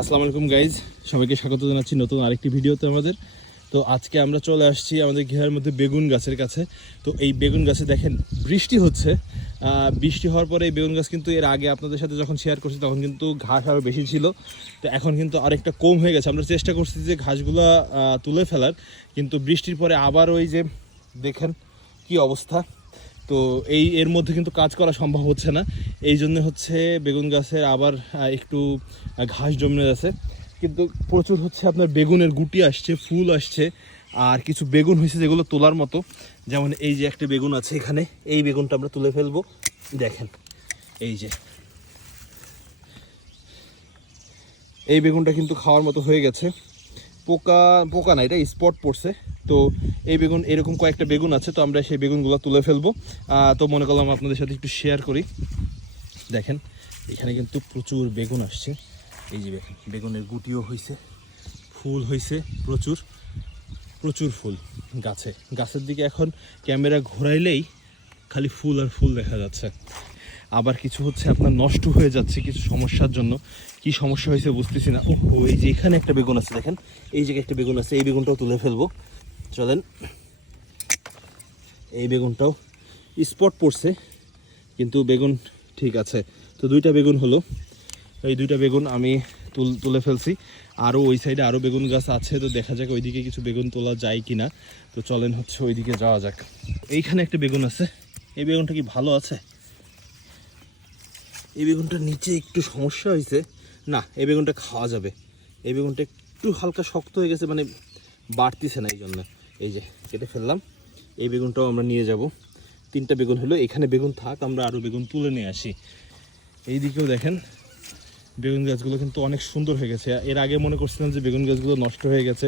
আসসালামু আলাইকুম গাইজ সবাইকে স্বাগত জানাচ্ছি নতুন আরেকটি ভিডিওতে আমাদের। তো আজকে আমরা চলে আসছি আমাদের ঘেরার মধ্যে বেগুন গাছের কাছে। তো এই বেগুন গাছে দেখেন, বৃষ্টি হচ্ছে। বৃষ্টি হওয়ার পরে এই বেগুন গাছ কিন্তু এর আগে আপনাদের সাথে যখন শেয়ার করছি, তখন কিন্তু ঘাস আরও বেশি ছিল। তো এখন কিন্তু আরেকটা কম হয়ে গেছে। আমরা চেষ্টা করছি যে ঘাসগুলো তুলে ফেলার। কিন্তু বৃষ্টির পরে আবার ওই যে, দেখেন কি অবস্থা। তো এই, এর মধ্যে কিন্তু কাজ করা সম্ভব হচ্ছে না। এই জন্য হচ্ছে বেগুন গাছের আবার একটু ঘাস জমে যাচ্ছে কিন্তু প্রচুর হচ্ছে আপনার বেগুনের গুটি আসছে, ফুল আসছে, আর কিছু বেগুন হয়েছে যেগুলো তোলার মতো। যেমন এই যে একটা বেগুন আছে এখানে, এই বেগুনটা আমরা তুলে ফেলব। দেখেন, এই যে। এই বেগুনটা কিন্তু খাওয়ার মতো হয়ে গেছে। পোকা পোকা না, এটা স্পট পড়ছে। তো এই বেগুন, এরকম কয়েকটা বেগুন আছে, তো আমরা সেই বেগুনগুলো তুলে ফেলব। তো মনে করলাম আপনাদের সাথে একটু শেয়ার করি। দেখেন, এখানে কিন্তু প্রচুর বেগুন আসছে। এই যে দেখেন, বেগুনের গুটিও হয়েছে ফুল হয়েছে প্রচুর প্রচুর ফুল গাছে। গাছের দিকে এখন ক্যামেরা ঘোরাইলেই খালি ফুল আর ফুল দেখা যাচ্ছে। আবার কিছু হচ্ছে আপনার নষ্ট হয়ে যাচ্ছে কিছু সমস্যার জন্য। কি সমস্যা হয়েছে বুঝতেছি না। ও এই যে এখানে একটা বেগুন আছে দেখেন। এই জায়গায় একটা বেগুন আছে, এই বেগুনটাও তুলে ফেলব। চলেন। এই বেগুনটাও স্পট পড়ছে, কিন্তু বেগুন ঠিক আছে। তো দুইটা বেগুন হলো। এই দুইটা বেগুন আমি তুল, তুলে ফেলছি। আরও ওই সাইডে আরও বেগুন গাছ আছে, তো দেখা যাক ওইদিকে কিছু বেগুন তোলা যায় কি না তো চলেন হচ্ছে ওইদিকে যাওয়া যাক। এইখানে একটা বেগুন আছে। এই বেগুনটা কি ভালো আছে? এই বেগুনটার নিচে একটু সমস্যা হয়েছে। না, এই বেগুনটা খাওয়া যাবে। এই বেগুনটা একটু হালকা শক্ত হয়ে গেছে মানে বাড়তিছে না এই জন্য এই যে, কেটে ফেললাম। এই বেগুনটাও আমরা নিয়ে যাব। তিনটা বেগুন হলো। এখানে বেগুন থাক, আমরা আরও বেগুন তুলে নিয়ে আসি। এই দিকেও দেখেন, বেগুন গাছগুলো কিন্তু অনেক সুন্দর হয়ে গেছে। এর আগে মনে করছিলাম যে বেগুন গাছগুলো নষ্ট হয়ে গেছে।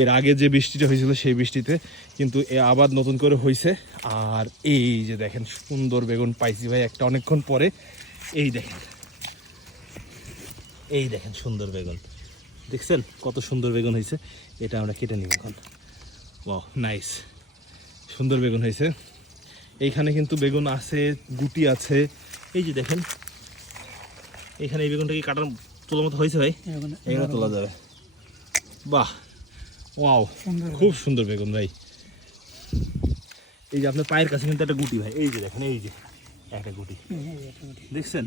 এর আগে যে বৃষ্টিটা হয়েছিল সেই বৃষ্টিতে, কিন্তু এ আবার নতুন করে হয়েছে আর এই যে দেখেন, সুন্দর বেগুন পাইছি ভাই, একটা অনেকক্ষণ পরে। এই দেখেন। এই দেখেন সুন্দর বেগুন। দেখছেন কত সুন্দর বেগুন হয়েছে? এটা আমরা কেটে নিব এখন। ও নাইস সুন্দর বেগুন হয়েছে। এইখানে কিন্তু বেগুন আছে গুটি আছে। এই যে দেখেন এখানে এই বেগুনটা কি কাটার তোলার মতো হয়েছে ভাই? এখানে তোলা যাবে। বাহ ওয়াও খুব সুন্দর বেগুন ভাই। এই যে আপনার পায়ের কাছে কিন্তু একটা গুটি ভাই। এই যে দেখেন এই যে। একটা গুটি। দেখছেন?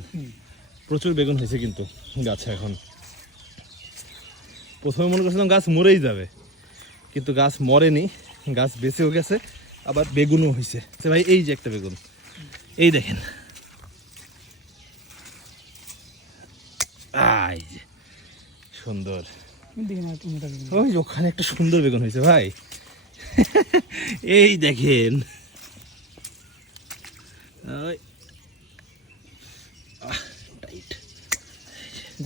প্রচুর বেগুন হয়েছে কিন্তু গাছে এখন। প্রথমে মনে করছিলাম গাছ মরেই যাবে কিন্তু গাছ মরেনি গাছ বেঁচেও গেছে আবার বেগুনও হয়েছে। আচ্ছা ভাই এই যে একটা বেগুন এই দেখেন। আই যে সুন্দর। ওই ওখানে একটা সুন্দর বেগুন হয়েছে ভাই। এই দেখেন। ওই।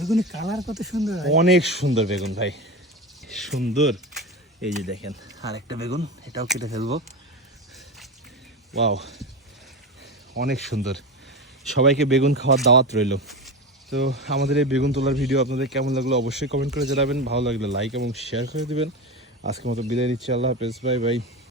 বেগুনি কালার কত সুন্দর অনেক সুন্দর বেগুন ভাই। সুন্দর। এই যে দেখেন আর একটা বেগুন, এটাও কেটে ফেলব। ওয়াও, অনেক সুন্দর। সবাইকে বেগুন খাওয়ার দাওয়াত রইল। তো আমাদের এই বেগুন তোলার ভিডিও আপনাদের কেমন লাগল অবশ্যই কমেন্ট করে জানাবেন। ভালো লাগলে লাইক এবং শেয়ার করে দেবেন। আজকের মতো বিদায় নিচ্ছি। আল্লাহ হাফেজ। Bye bye.